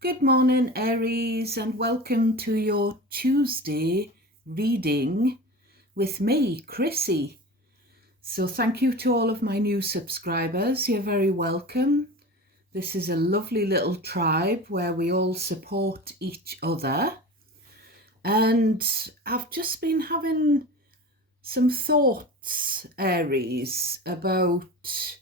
Good morning, Aries, and welcome to your Tuesday reading with me, Chrissy. So, thank you to all of my new subscribers. You're very welcome. This is a lovely little tribe where we all support each other. And I've just been having some thoughts, Aries, about.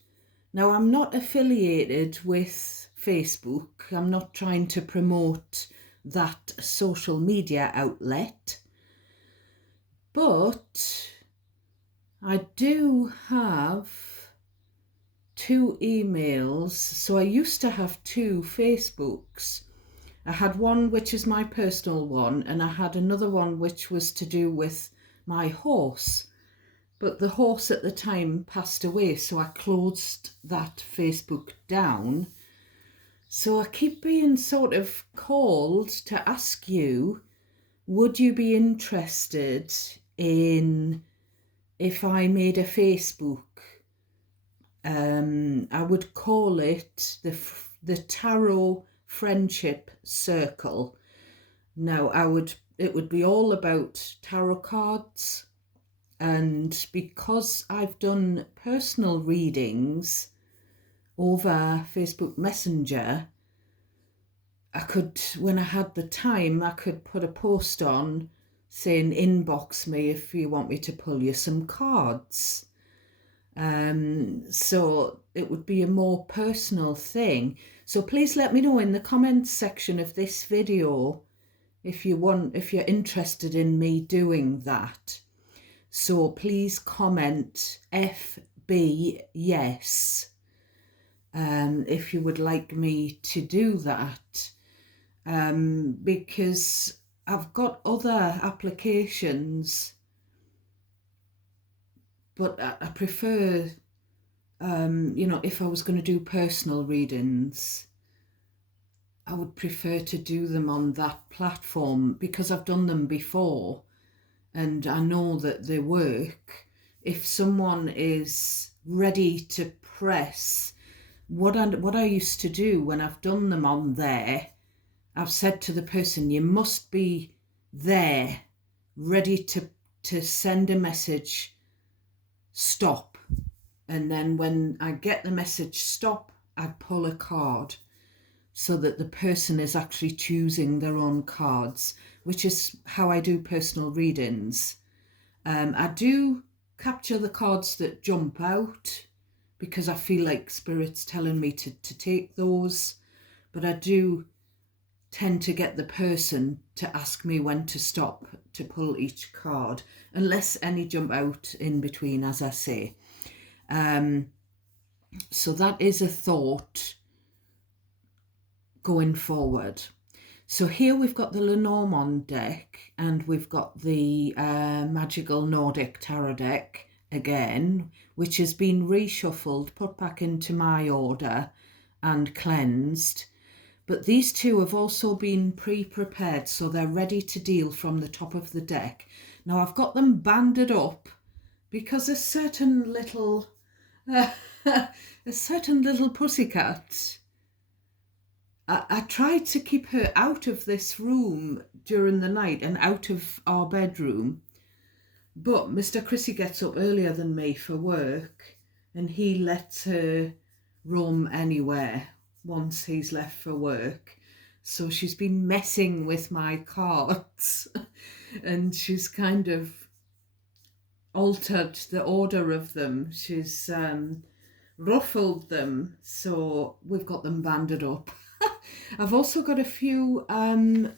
Now, I'm not affiliated with Facebook. I'm not trying to promote that social media outlet. But I do have two emails. So I used to have two Facebooks. I had one which is my personal one, and I had another one which was to do with my horse. But the horse at the time passed away, so I closed that Facebook down. So I keep being sort of called to ask you, would you be interested in if I made a Facebook? I would call it the Tarot Friendship Circle. Now it would be all about tarot cards. And because I've done personal readings over Facebook Messenger, I could, when I had the time, I could put a post on saying, inbox me if you want me to pull you some cards. So it would be a more personal thing. So please let me know in the comments section of this video if you're interested in me doing that. So please comment FB yes if you would like me to do that, because I've got other applications, but I prefer, if I was going to do personal readings, I would prefer to do them on that platform because I've done them before and I know that they work. If someone is ready to press, what I used to do when I've done them on there, I've said to the person, you must be there, ready to send a message, stop. And then when I get the message stop, I pull a card so that the person is actually choosing their own cards, which is how I do personal readings. I do capture the cards that jump out because I feel like Spirit's telling me to take those, but I do tend to get the person to ask me when to stop to pull each card, unless any jump out in between, as I say. So that is a thought going forward. So here we've got the Lenormand deck and we've got the Magical Nordic Tarot deck again, which has been reshuffled, put back into my order and cleansed. But these two have also been pre-prepared, so they're ready to deal from the top of the deck. Now I've got them banded up because a certain little pussycat, I tried to keep her out of this room during the night and out of our bedroom. But Mr. Chrissy gets up earlier than me for work and he lets her roam anywhere once he's left for work. So she's been messing with my cards and she's kind of altered the order of them. She's ruffled them, so we've got them banded up. I've also got a few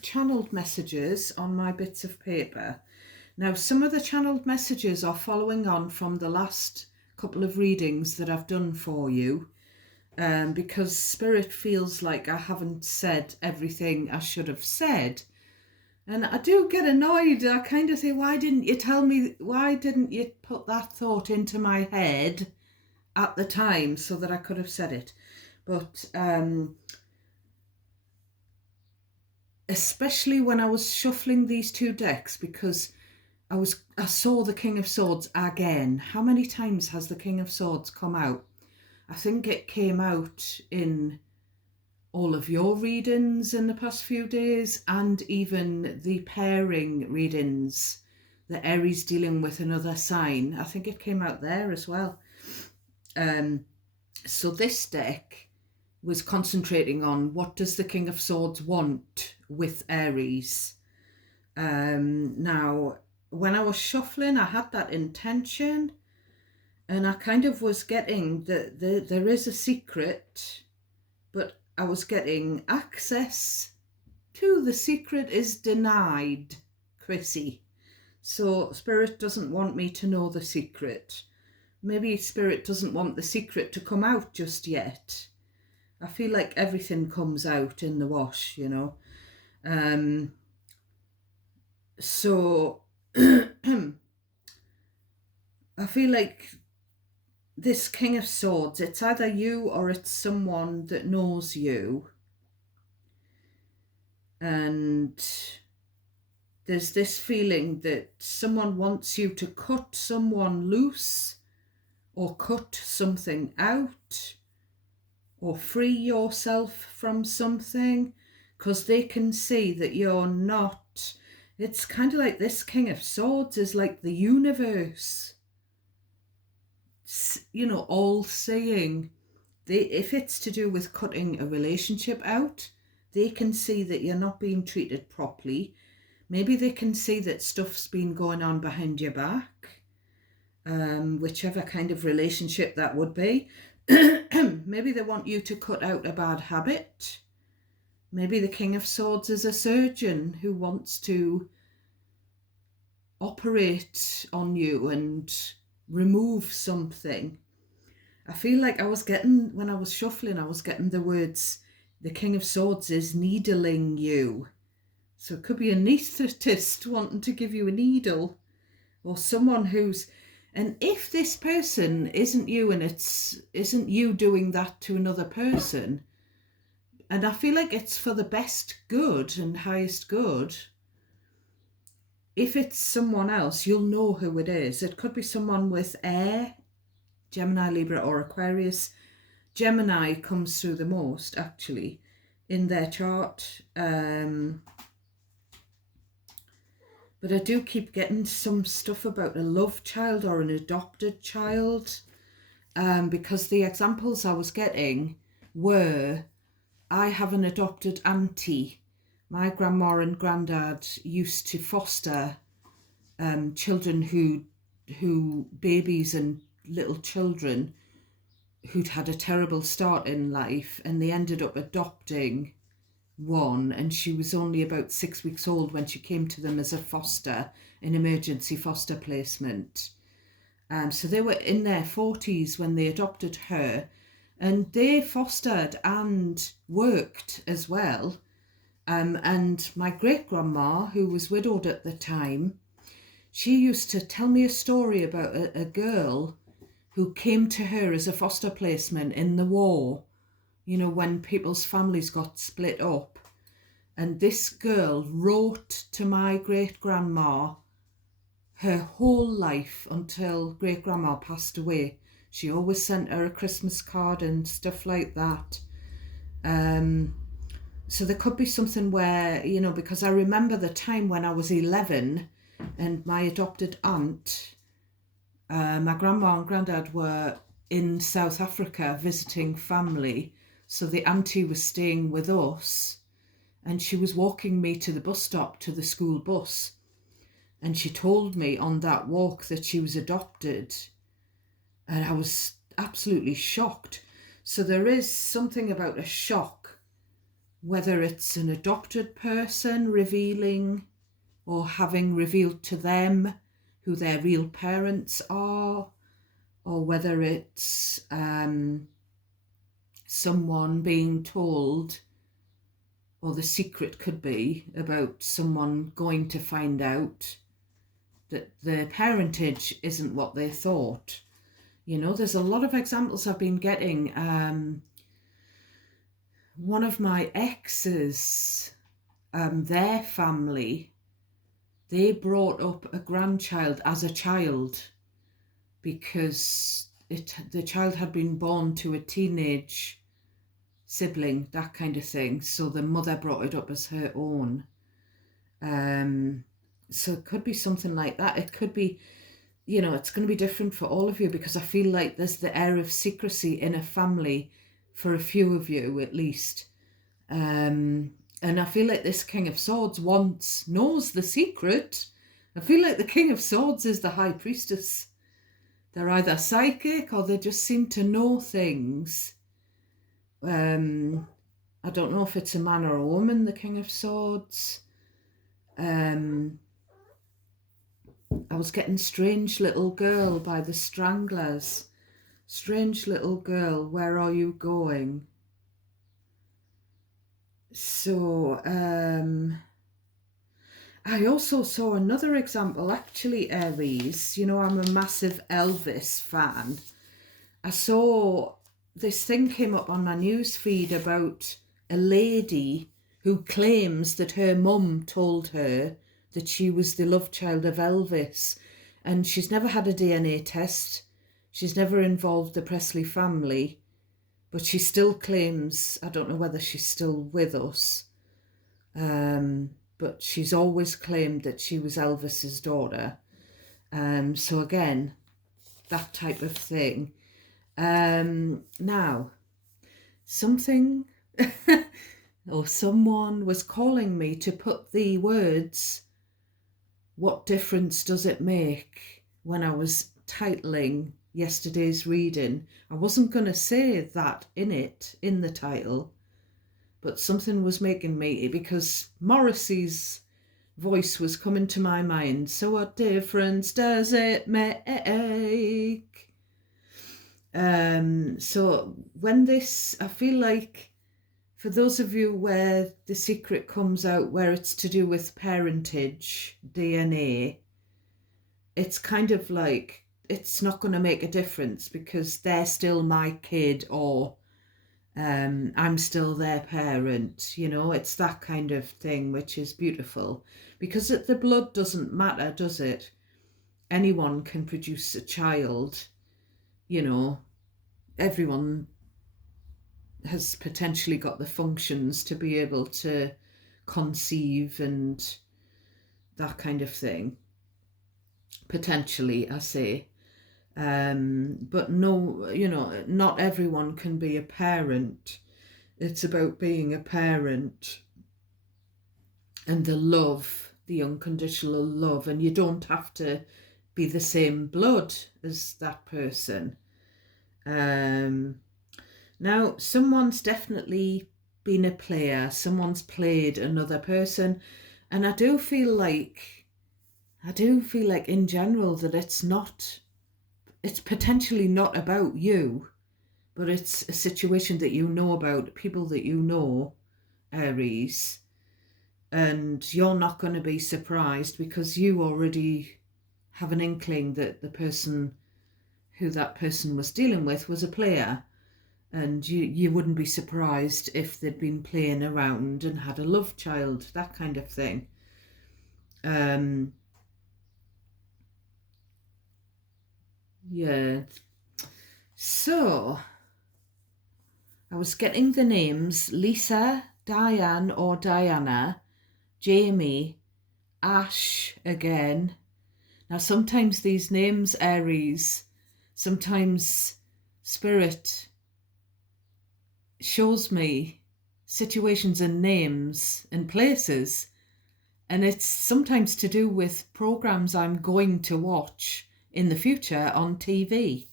channeled messages on my bits of paper. Now, some of the channeled messages are following on from the last couple of readings that I've done for you, because Spirit feels like I haven't said everything I should have said. And I do get annoyed. I kind of say, why didn't you tell me, why didn't you put that thought into my head at the time so that I could have said it? But especially when I was shuffling these two decks, because I saw the King of Swords again. How many times has the King of Swords come out? I think it came out in all of your readings in the past few days, and even the pairing readings, the Aries dealing with another sign. I think it came out there as well. So this deck was concentrating on what does the King of Swords want with Aries. Now, when I was shuffling, I had that intention, and I kind of was getting that there is a secret, but I was getting access to the secret is denied, Chrissy. So Spirit doesn't want me to know the secret. Maybe Spirit doesn't want the secret to come out just yet. I feel like everything comes out in the wash, you know. So I feel like this King of Swords, it's either you or it's someone that knows you. And there's this feeling that someone wants you to cut someone loose or cut something out or free yourself from something, because they can see that you're not. It's kind of like this King of Swords is like the universe, you know, all seeing. If it's to do with cutting a relationship out, they can see that you're not being treated properly. Maybe they can see that stuff's been going on behind your back, whichever kind of relationship that would be. Maybe they want you to cut out a bad habit. Maybe the King of Swords is a surgeon who wants to operate on you and remove something. I feel like I was getting, when I was shuffling, I was getting the words, the King of Swords is needling you. So it could be a anaesthetist wanting to give you a needle, or someone who's, and if this person isn't you and isn't you doing that to another person, and I feel like it's for the best good and highest good, if it's someone else, you'll know who it is. It could be someone with air, Gemini, Libra, or Aquarius. Gemini comes through the most, actually, in their chart. But I do keep getting some stuff about a love child or an adopted child, because the examples I was getting were, I have an adopted auntie. My grandma and granddad used to foster children who babies and little children who'd had a terrible start in life, and they ended up adopting one, and she was only about 6 weeks old when she came to them as a foster, an emergency foster placement. So they were in their 40s when they adopted her, and they fostered and worked as well. And my great-grandma, who was widowed at the time, she used to tell me a story about a girl who came to her as a foster placement in the war, you know, when people's families got split up. And this girl wrote to my great-grandma her whole life until great-grandma passed away. She always sent her a Christmas card and stuff like that. So there could be something where, you know, because I remember the time when I was 11 and my adopted aunt, my grandma and granddad were in South Africa visiting family. So the auntie was staying with us, and she was walking me to the bus stop, to the school bus. And she told me on that walk that she was adopted. And I was absolutely shocked. So there is something about a shock, whether it's an adopted person revealing or having revealed to them who their real parents are, or whether it's someone being told, or the secret could be about someone going to find out that their parentage isn't what they thought. You know, there's a lot of examples I've been getting. One of my exes, their family, they brought up a grandchild as a child because the child had been born to a teenage sibling, that kind of thing. So the mother brought it up as her own. So it could be something like that. It could be, it's going to be different for all of you, because I feel like there's the air of secrecy in a family for a few of you at least. And I feel like this King of Swords knows the secret. I feel like the King of Swords is the High Priestess. They're either psychic or they just seem to know things. I don't know if it's a man or a woman, the King of Swords. I was getting Strange Little Girl by the Stranglers. Strange little girl, where are you going? So, I also saw another example, actually, Aries. I'm a massive Elvis fan. I saw this thing came up on my news feed about a lady who claims that her mum told her that she was the love child of Elvis, and she's never had a DNA test. She's never involved the Presley family, but she still claims, I don't know whether she's still with us, but she's always claimed that she was Elvis's daughter. So again, that type of thing. Now, something or someone was calling me to put the words, "What difference does it make?" when I was titling yesterday's reading. I wasn't going to say that in the title, but something was making me, because Morrissey's voice was coming to my mind. So what difference does it make? So when this, I feel like for those of you where the secret comes out, where it's to do with parentage, DNA, it's kind of like, it's not going to make a difference because they're still my kid, or I'm still their parent. It's that kind of thing, which is beautiful, because the blood doesn't matter, does it? Anyone can produce a child. Everyone has potentially got the functions to be able to conceive and that kind of thing. Potentially, I say. But no, not everyone can be a parent. It's about being a parent and the love, the unconditional love, and you don't have to be the same blood as that person. Now, someone's definitely been a player. Someone's played another person, and I do feel like in general that it's potentially not about you, but it's a situation that you know about, people that you know, Aries, and you're not going to be surprised because you already have an inkling that the person who that person was dealing with was a player, and you wouldn't be surprised if they'd been playing around and had a love child, that kind of thing. Yeah. So, I was getting the names Lisa, Diane or Diana, Jamie, Ash again. Now, sometimes these names, Aries, sometimes Spirit shows me situations and names and places, and it's sometimes to do with programs I'm going to watch in the future on TV.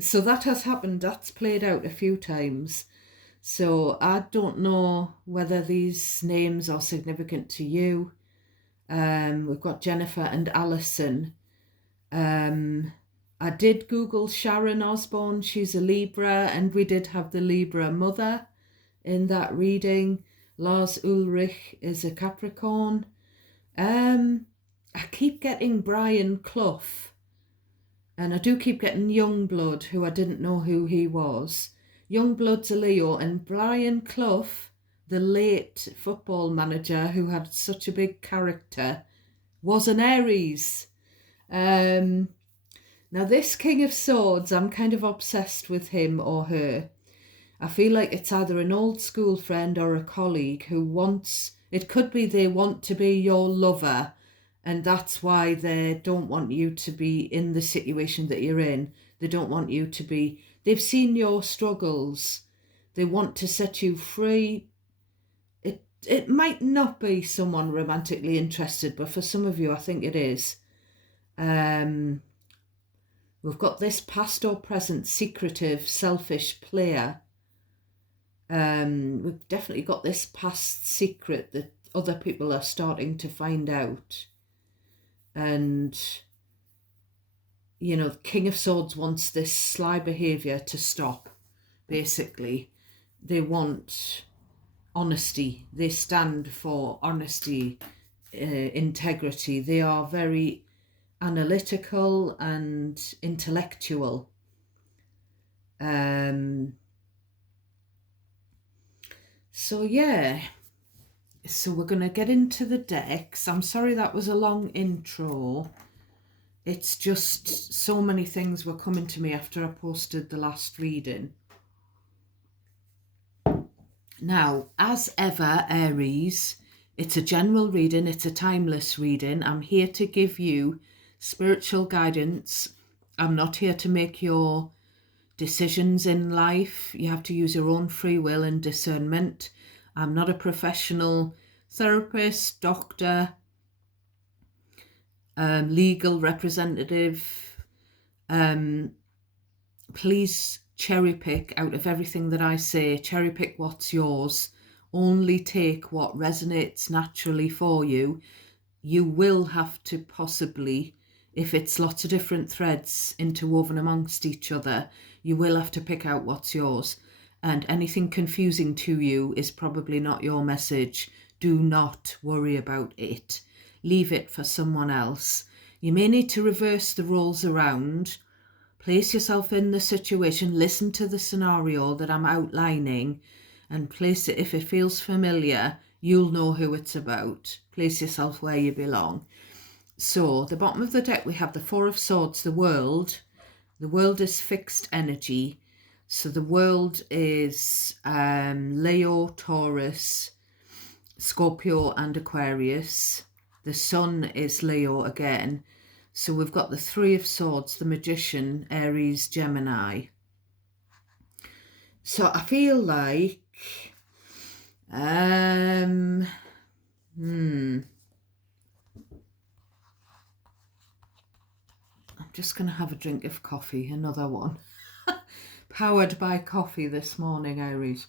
So that has happened, that's played out a few times. So I don't know whether these names are significant to you. We've got Jennifer and Alison. I did Google Sharon Osbourne, she's a Libra, and we did have the Libra mother in that reading. Lars Ulrich is a Capricorn. I keep getting Brian Clough, and I do keep getting Youngblood, who I didn't know who he was. Youngblood's a Leo, and Brian Clough, the late football manager who had such a big character, was an Aries. Now this King of Swords, I'm kind of obsessed with him or her. I feel like it's either an old school friend or a colleague who wants, it could be they want to be your lover, and that's why they don't want you to be in the situation that you're in. They don't want you to be, they've seen your struggles. They want to set you free. It might not be someone romantically interested, but for some of you, I think it is. We've got this past or present secretive, selfish player. We've definitely got this past secret that other people are starting to find out. And, you know, the King of Swords wants this sly behaviour to stop, basically. They want honesty. They stand for honesty, integrity. They are very analytical and intellectual. So yeah, so we're going to get into the decks. I'm sorry that was a long intro. It's just so many things were coming to me after I posted the last reading. Now, as ever, Aries, it's a general reading, it's a timeless reading. I'm here to give you spiritual guidance. I'm not here to make your decisions in life. You have to use your own free will and discernment. I'm not a professional therapist, doctor, legal representative. Please cherry pick out of everything that I say. Cherry pick what's yours. Only take what resonates naturally for you. You will have to possibly, if it's lots of different threads interwoven amongst each other, you will have to pick out what's yours. And anything confusing to you is probably not your message. Do not worry about it. Leave it for someone else. You may need to reverse the roles around. Place yourself in the situation, listen to the scenario that I'm outlining, and place it, if it feels familiar, you'll know who it's about. Place yourself where you belong. So, the bottom of the deck, we have the Four of Swords, the world. The world is fixed energy. So the world is Leo, Taurus, Scorpio and Aquarius. The sun is Leo again. So we've got the Three of Swords, the Magician, Aries, Gemini. So I feel like, I'm just going to have a drink of coffee, another one. Powered by coffee this morning, Aries.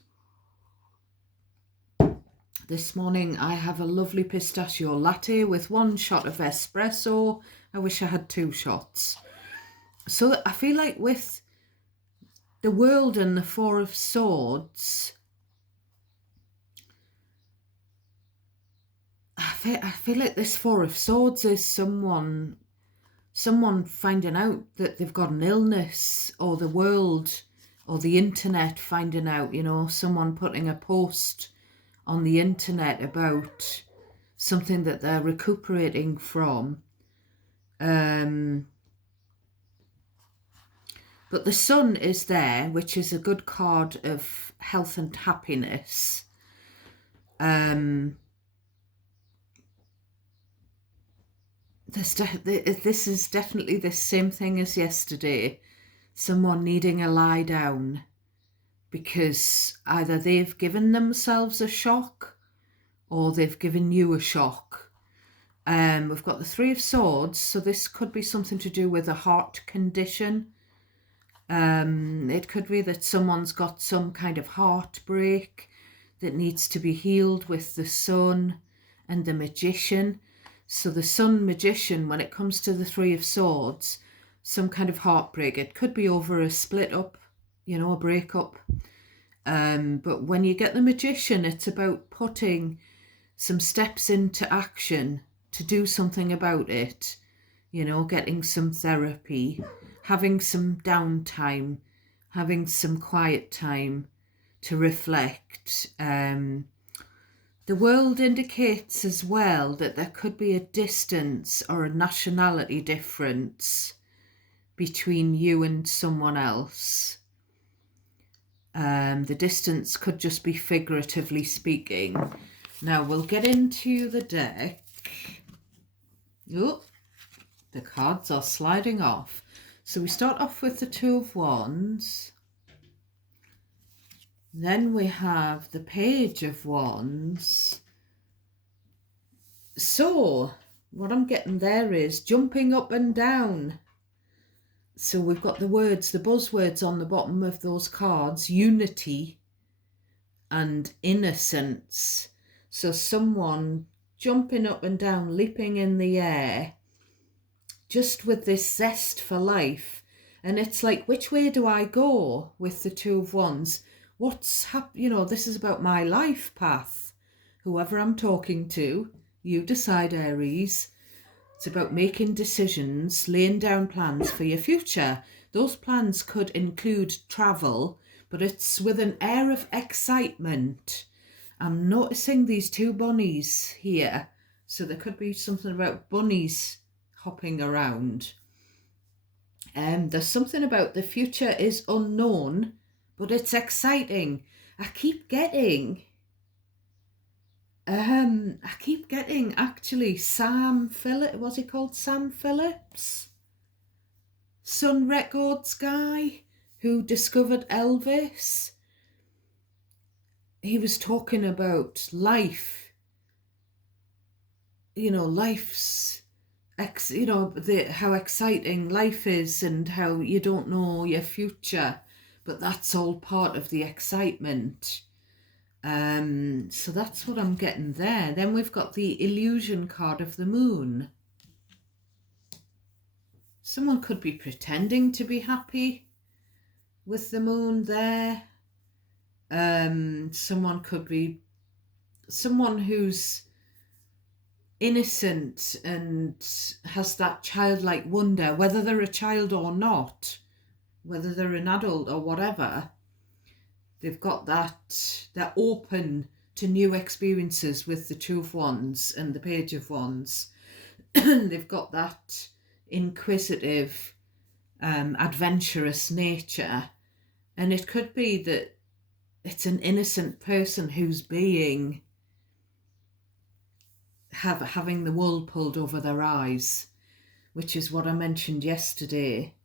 This morning I have a lovely pistachio latte with 1 shot of espresso. I wish I had 2 shots. So I feel like with the world and the Four of Swords, I feel like this Four of Swords is someone finding out that they've got an illness, or the world or the internet finding out, you know, someone putting a post on the internet about something that they're recuperating from. But the sun is there, which is a good card of health and happiness. This is definitely the same thing as yesterday. Someone needing a lie down because either they've given themselves a shock or they've given you a shock. We've got the Three of Swords, so this could be something to do with a heart condition. It could be that someone's got some kind of heartbreak that needs to be healed with the sun and the Magician. So the Sun, Magician, when it comes to the Three of Swords, some kind of heartbreak. It could be over a split up, you know, a breakup. But when you get the Magician, it's about putting some steps into action to do something about it. You know, getting some therapy, having some downtime, having some quiet time to reflect. The world indicates as well that there could be a distance or a nationality difference between you and someone else. The distance could just be figuratively speaking. Now we'll get into the deck. Oh, the cards are sliding off. So we start off with the Two of Wands. Then we have the Page of Wands. So what I'm getting there is jumping up and down. So we've got the words, the buzzwords on the bottom of those cards: unity and innocence. So someone jumping up and down, leaping in the air, just with this zest for life. And it's like, which way do I go with the Two of Wands? This is about my life path. Whoever I'm talking to, you decide, Aries. It's about making decisions, laying down plans for your future. Those plans could include travel, but it's with an air of excitement. I'm noticing these two bunnies here. So there could be something about bunnies hopping around. There's something about the future is unknown, but it's exciting. I keep getting actually Sam Phillips, was he called Sam Phillips? Sun Records guy who discovered Elvis. He was talking about life, life's, how exciting life is and how you don't know your future, but that's all part of the excitement. So that's what I'm getting there. Then we've got the illusion card of the moon. Someone could be pretending to be happy with the moon there. Someone who's innocent and has that childlike wonder, whether they're a child or not, whether they're an adult or whatever. They've got that, they're open to new experiences with the Two of Wands and the Page of Wands. They've got that inquisitive, adventurous nature. And it could be that it's an innocent person who's having the wool pulled over their eyes, which is what I mentioned yesterday.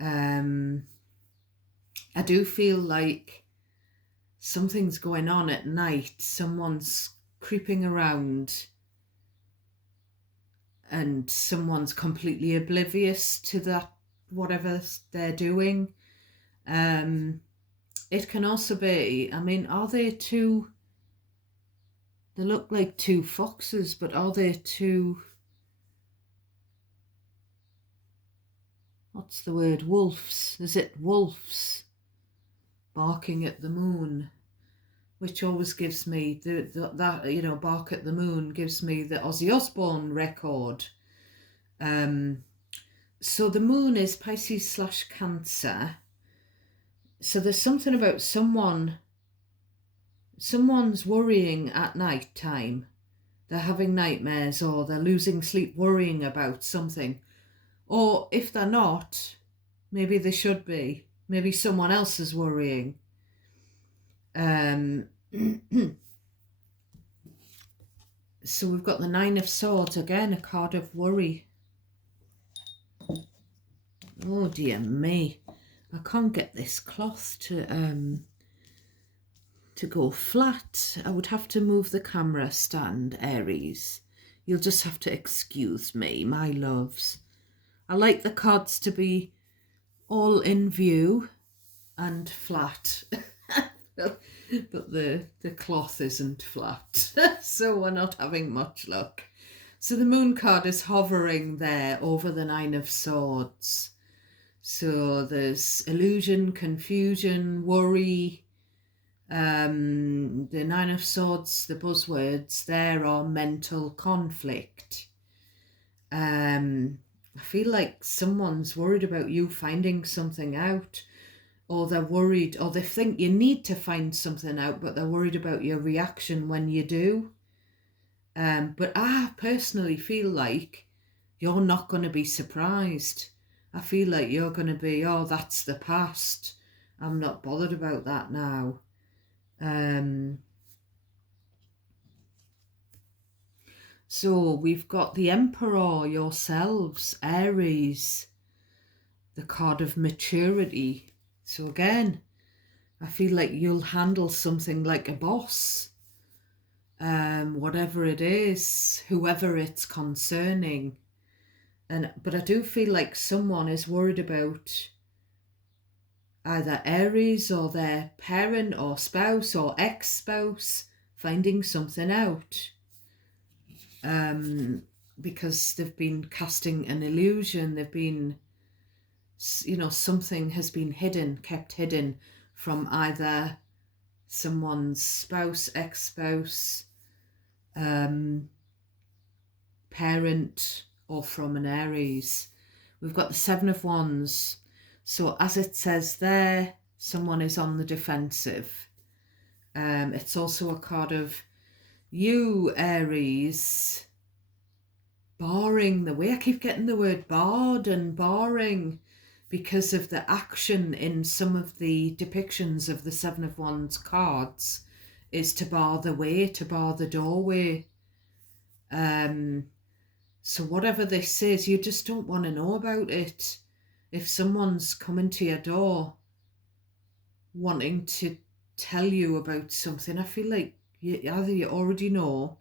I do feel like something's going on at night. Someone's creeping around and someone's completely oblivious to that, whatever they're doing. It can also be, are they two? They look like two foxes, but are they two? What's the word? Wolves. Is it wolves barking at the moon? Which always gives me bark at the moon gives me the Ozzy Osbourne record. So the moon is Pisces/Cancer. So there's something about someone's worrying at night time. They're having nightmares or they're losing sleep worrying about something. Or if they're not, maybe they should be. Maybe someone else is worrying. So we've got the Nine of Swords, again, a card of worry. Oh dear me. I can't get this cloth to go flat. I would have to move the camera stand, Aries. You'll just have to excuse me, my loves. I like the cards to be all in view and flat. But the cloth isn't flat. So we're not having much luck. So the moon card is hovering there over the Nine of Swords. So there's illusion, confusion, worry. The Nine of Swords, the buzzwords there are mental conflict. I feel like someone's worried about you finding something out, or they're worried, or they think you need to find something out, but they're worried about your reaction when you do. But I personally feel like you're not going to be surprised. I feel like you're going to be, oh, that's the past. I'm not bothered about that now. So we've got the Emperor, yourselves, Aries, the card of maturity. So again, I feel like you'll handle something like a boss, whatever it is, whoever it's concerning. But I do feel like someone is worried about either Aries or their parent or spouse or ex-spouse finding something out. Because they've been casting an illusion, they've been, something has been kept hidden from either someone's spouse, ex-spouse, parent, or from an Aries. We've got the Seven of Wands. So as it says there, someone is on the defensive. It's also a card of you, Aries, barring. The way I keep getting the word barred and barring, because of the action in some of the depictions of the Seven of Wands cards, is to bar the way, to bar the doorway. So whatever this is, you just don't want to know about it. If someone's coming to your door wanting to tell you about something, I feel like either you already know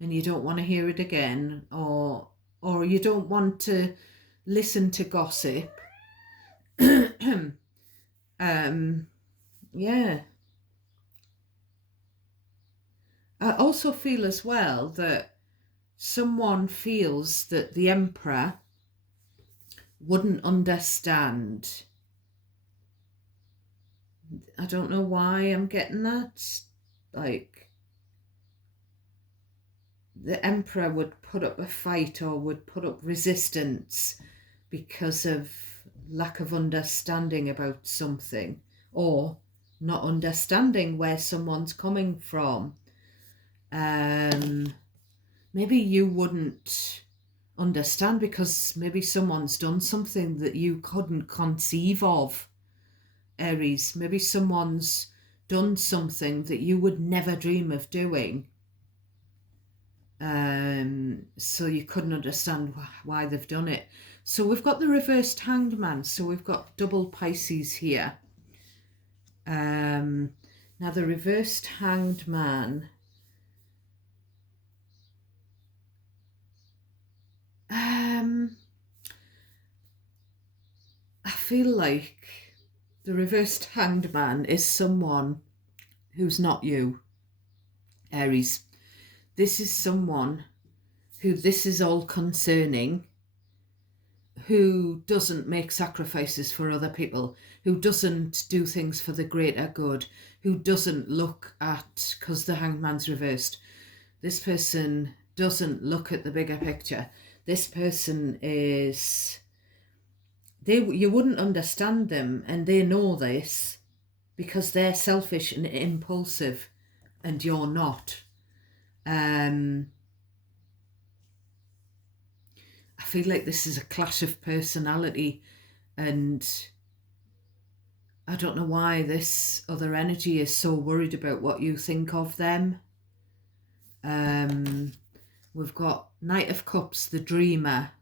and you don't want to hear it again, or you don't want to listen to gossip. Yeah. I also feel as well that someone feels that the Emperor wouldn't understand. I don't know why I'm getting that. Like, the Emperor would put up a fight or would put up resistance because of lack of understanding about something, or not understanding where someone's coming from. Maybe you wouldn't understand because maybe someone's done something that you couldn't conceive of, Aries. Maybe someone's done something that you would never dream of doing. So you couldn't understand why they've done it. So we've got the reversed Hanged Man. So we've got double Pisces here. Now the reversed Hanged Man. I feel like the reversed Hanged Man is someone who's not you, Aries. This is someone who this is all concerning, who doesn't make sacrifices for other people, who doesn't do things for the greater good, who doesn't look at, because the Hanged Man's reversed, this person doesn't look at the bigger picture. This person is, you wouldn't understand them, and they know this because they're selfish and impulsive and you're not. I feel like this is a clash of personality, and I don't know why this other energy is so worried about what you think of them. We've got Knight of Cups, the dreamer.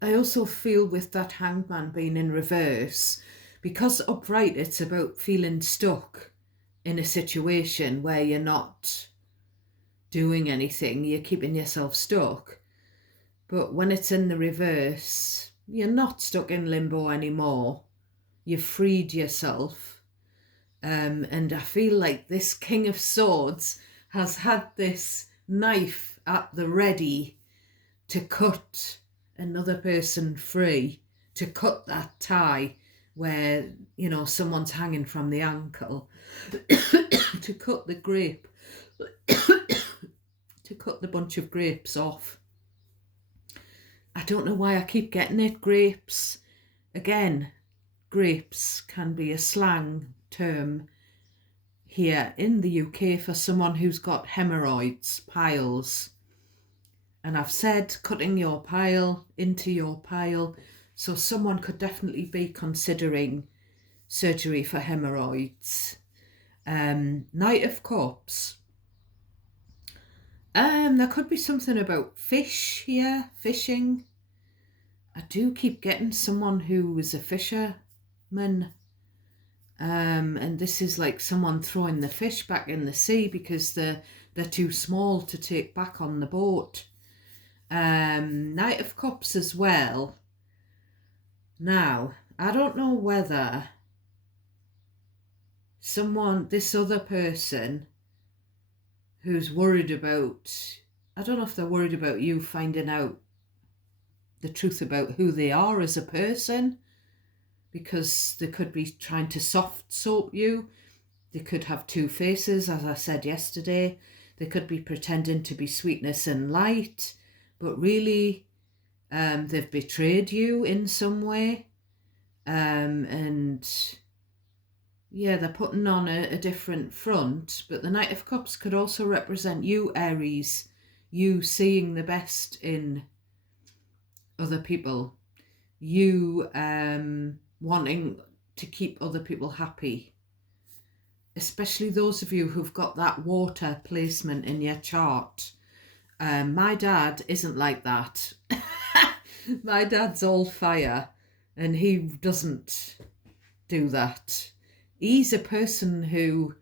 I also feel with that Hanged Man being in reverse, because upright it's about feeling stuck in a situation where you're not doing anything, you're keeping yourself stuck. But when it's in the reverse, you're not stuck in limbo anymore. You've freed yourself. And I feel like this King of Swords has had this knife at the ready to cut another person free, to cut that tie where, someone's hanging from the ankle, to cut the grape, to cut the bunch of grapes off. I don't know why I keep getting it, grapes. Again, grapes can be a slang term here in the UK for someone who's got hemorrhoids, piles. And I've said cutting your pile into your pile. So someone could definitely be considering surgery for hemorrhoids. Knight of Cups. There could be something about fish here, fishing. I do keep getting someone who was a fisherman. And this is like someone throwing the fish back in the sea because they're too small to take back on the boat. Knight of Cups as well. Now, I don't know whether this other person who's worried about, I don't know if they're worried about you finding out the truth about who they are as a person, because they could be trying to soft soap you. They could have two faces, as I said yesterday. They could be pretending to be sweetness and light, but really they've betrayed you in some way. And yeah, they're putting on a different front. But the Knight of Cups could also represent you, Aries, you seeing the best in other people, you wanting to keep other people happy, especially those of you who've got that water placement in your chart. My dad isn't like that. My dad's all fire and he doesn't do that. He's a person who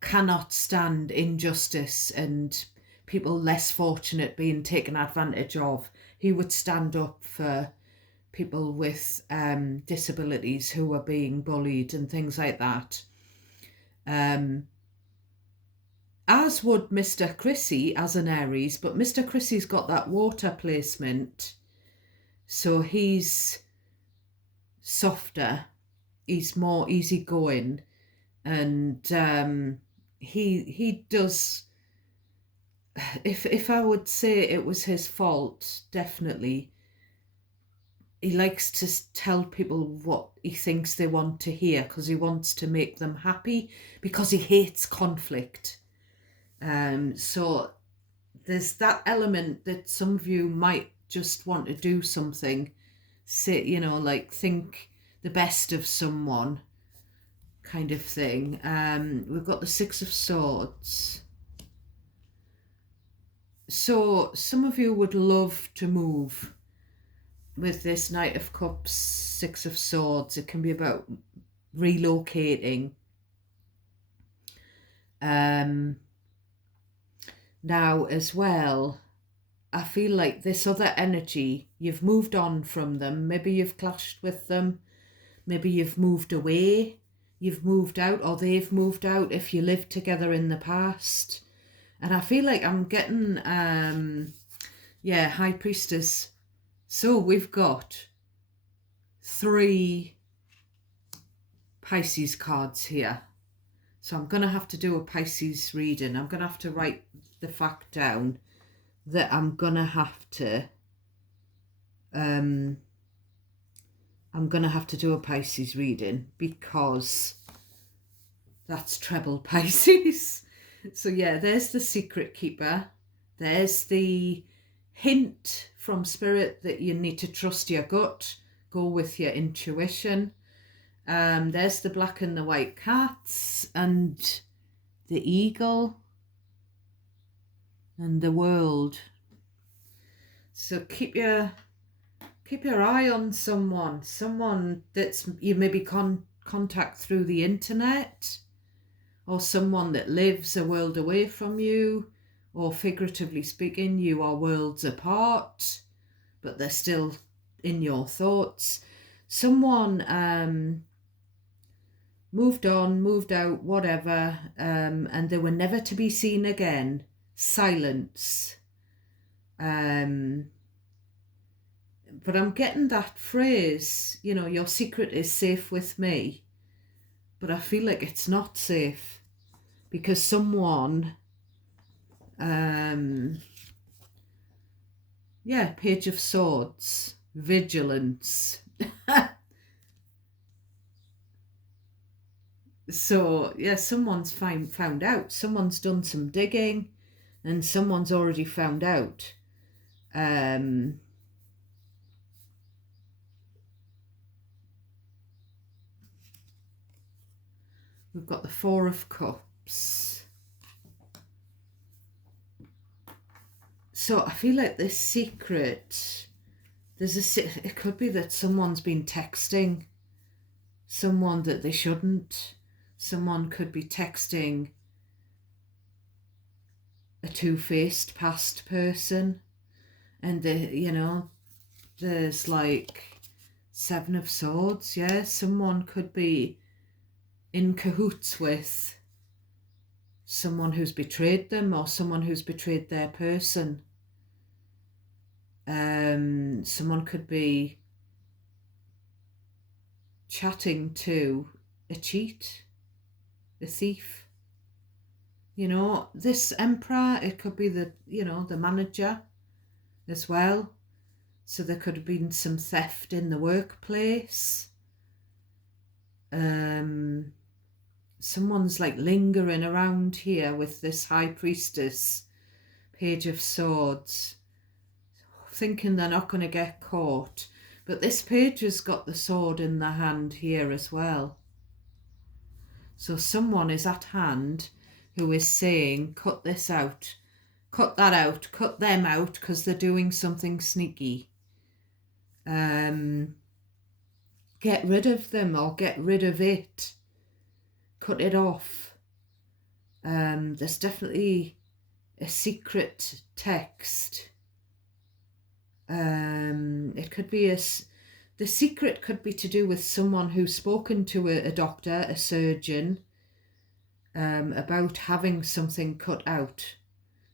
cannot stand injustice and people less fortunate being taken advantage of. He would stand up for people with disabilities who are being bullied and things like that. As would Mr. Chrissy as an Aries, but Mr. Chrissy's got that water placement, so he's softer, he's more easygoing, and he does. If I would say it was his fault, definitely. He likes to tell people what he thinks they want to hear because he wants to make them happy, because he hates conflict. So there's that element that some of you might just want to do something, say, like think the best of someone kind of thing. We've got the Six of Swords. So some of you would love to move with this Knight of Cups, Six of Swords. It can be about relocating. Now as well, I feel like this other energy, you've moved on from them. Maybe you've clashed with them. Maybe you've moved away. You've moved out, or they've moved out if you lived together in the past. And I feel like I'm getting, High Priestess. So we've got 3 Pisces cards here. So I'm going to have to do a Pisces reading. I'm going to have to write the fact down that I'm going to have to do a Pisces reading, because that's treble Pisces. So yeah, there's the Secret Keeper. There's the hint from Spirit that you need to trust your gut, go with your intuition. There's the Black and the White Cats and the Eagle and the World. So keep your eye on someone that's you maybe contact through the internet, or someone that lives a world away from you, or figuratively speaking, you are worlds apart, but they're still in your thoughts. Someone moved on, moved out, whatever, and they were never to be seen again. Silence. But I'm getting that phrase, your secret is safe with me. But I feel like it's not safe, because someone, Page of Swords, vigilance. So, someone's found out. Someone's done some digging and someone's already found out. Um, we've got the Four of Cups. So I feel like this secret, it could be that someone's been texting someone that they shouldn't. Someone could be texting a two-faced past person, and there's like Seven of Swords. Yeah, someone could be in cahoots with someone who's betrayed them, or someone who's betrayed their person. Someone could be chatting to a cheat, a thief. This Emperor, it could be the manager as well. So there could have been some theft in the workplace. Someone's like lingering around here with this High Priestess, Page of Swords, thinking they're not going to get caught. But this page has got the sword in the hand here as well. So someone is at hand who is saying, cut this out, cut that out, cut them out, because they're doing something sneaky. Get rid of them, or get rid of it. Cut it off. There's definitely a secret text. It could be the secret could be to do with someone who's spoken to a doctor, a surgeon, about having something cut out,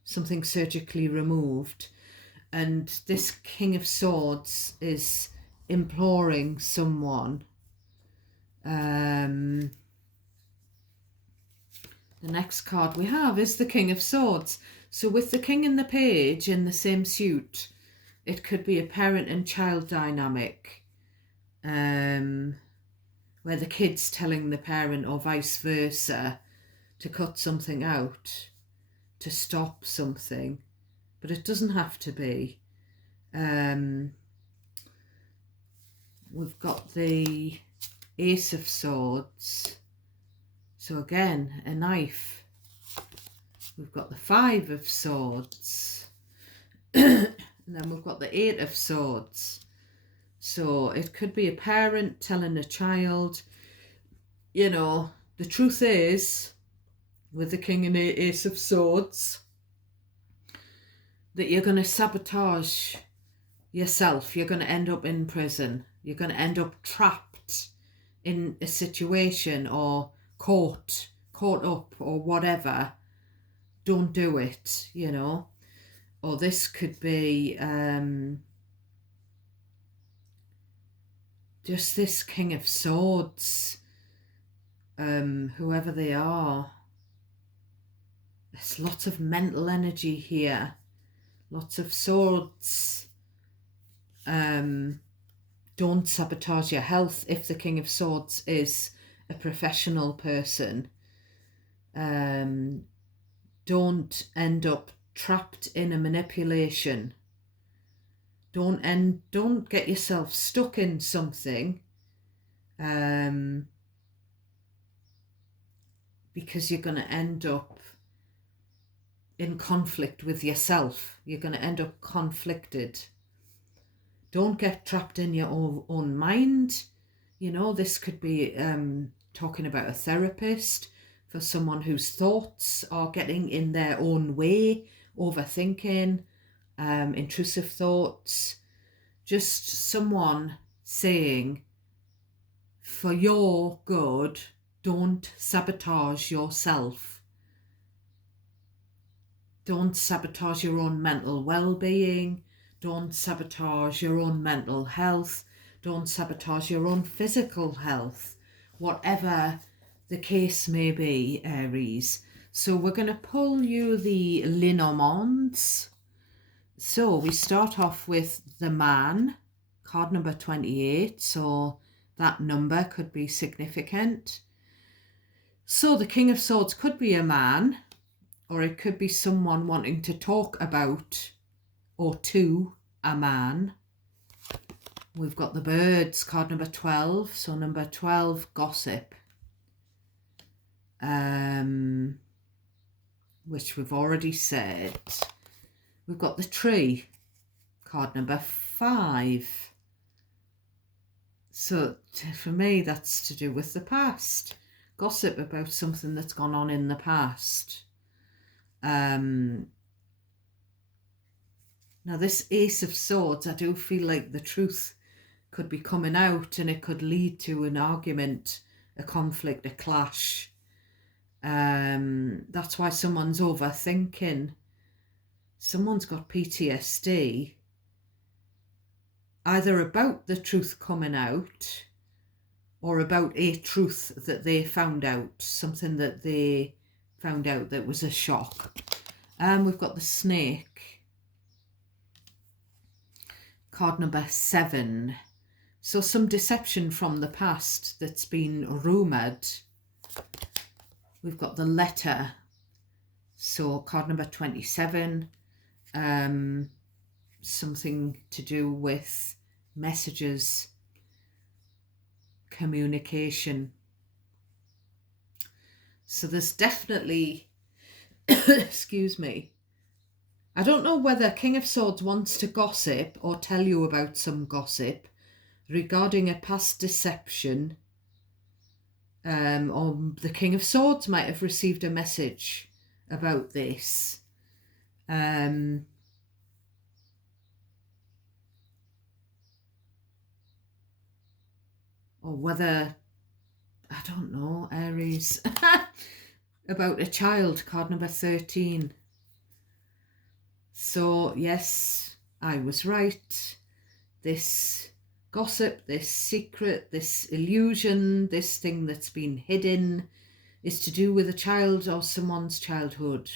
something surgically removed. And this King of Swords is imploring someone. The next card we have is the King of Swords. So with the King and the Page in the same suit, it could be a parent and child dynamic, where the kid's telling the parent, or vice versa, to cut something out, to stop something. But it doesn't have to be. We've got the Ace of Swords. So again, a knife. We've got the Five of Swords. And then we've got the Eight of Swords. So it could be a parent telling a child, the truth is, with the King and the Ace of Swords, that you're going to sabotage yourself. You're going to end up in prison. You're going to end up trapped in a situation, or caught up, or whatever. Don't do it, Or this could be just this King of Swords, whoever they are. There's lots of mental energy here, lots of swords. Don't sabotage your health if the King of Swords is a professional person. Don't end up trapped in a manipulation. Don't get yourself stuck in something, because you're going to end up in conflict with yourself. You're going to end up conflicted. Don't get trapped in your own mind. This could be talking about a therapist, for someone whose thoughts are getting in their own way, overthinking, intrusive thoughts. Just someone saying, for your good, don't sabotage yourself. Don't sabotage your own mental well-being. Don't sabotage your own mental health. Don't sabotage your own physical health. Whatever the case may be, Aries. So we're going to pull you the Lenormands. So we start off with the Man, card number 28. So that number could be significant. So the King of Swords could be a man, or it could be someone wanting to talk about or to a man. We've got the birds, card number 12. So number 12, gossip. Which we've already said. We've got the tree, card number 5. So for me, that's to do with the past. Gossip about something that's gone on in the past. Now this Ace of Swords, I do feel like the truth could be coming out and it could lead to an argument, a conflict, a clash. That's why someone's overthinking. Someone's got PTSD, either about the truth coming out or about a truth that they found out, something that they found out that was a shock. We've got the snake, card number 7. So some deception from the past that's been rumoured. We've got the letter, so card number 27, something to do with messages, communication. So there's definitely, excuse me, I don't know whether King of Swords wants to gossip or tell you about some gossip regarding a past deception, or the King of Swords might have received a message about this. Or whether, I don't know, Aries, about a child, card number 13. So yes, I was right. This gossip, this secret, this illusion, this thing that's been hidden is to do with a child or someone's childhood.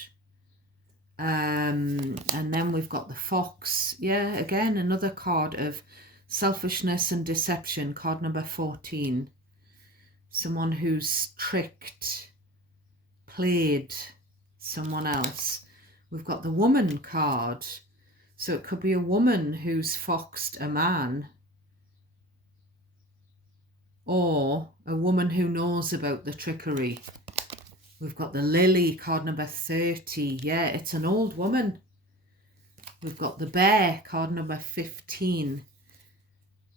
And then we've got the fox. Yeah, again, another card of selfishness and deception, card number 14. Someone who's tricked, played someone else. We've got the woman card. So it could be a woman who's foxed a man, or a woman who knows about the trickery. We've got the lily, card number 30. Yeah, it's an old woman. We've got the bear, card number 15.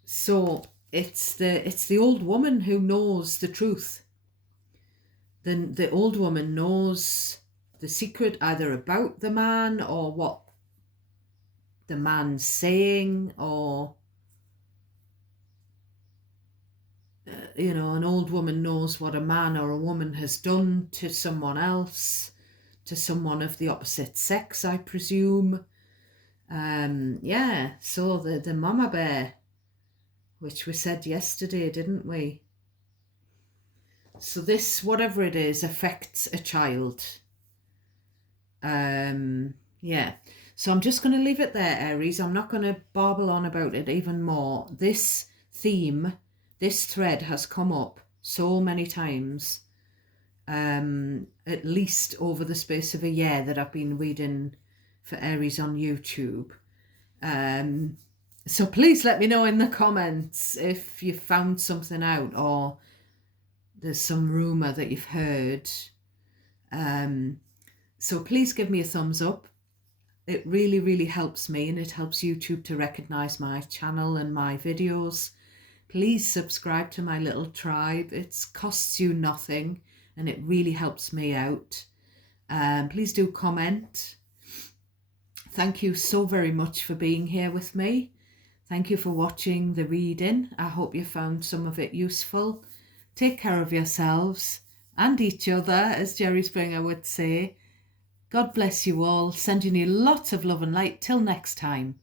So it's the old woman who knows the truth. Then the old woman knows the secret either about the man or what the man's saying, or you know, an old woman knows what a man or a woman has done to someone else, to someone of the opposite sex, I presume. Yeah, so the mama bear, which we said yesterday, didn't we? So this, whatever it is, affects a child. Yeah. So I'm just going to leave it there, Aries. I'm not going to babble on about it even more. This theme, this thread has come up so many times, at least over the space of a year that I've been reading for Aries on YouTube. So please let me know in the comments if you found something out or there's some rumour that you've heard. So please give me a thumbs up. It really, really helps me, and it helps YouTube to recognise my channel and my videos. Please subscribe to my little tribe. It costs you nothing and it really helps me out. Please do comment. Thank you so very much for being here with me. Thank you for watching the reading. I hope you found some of it useful. Take care of yourselves and each other, as Jerry Springer would say. God bless you all, sending you lots of love and light. Till next time.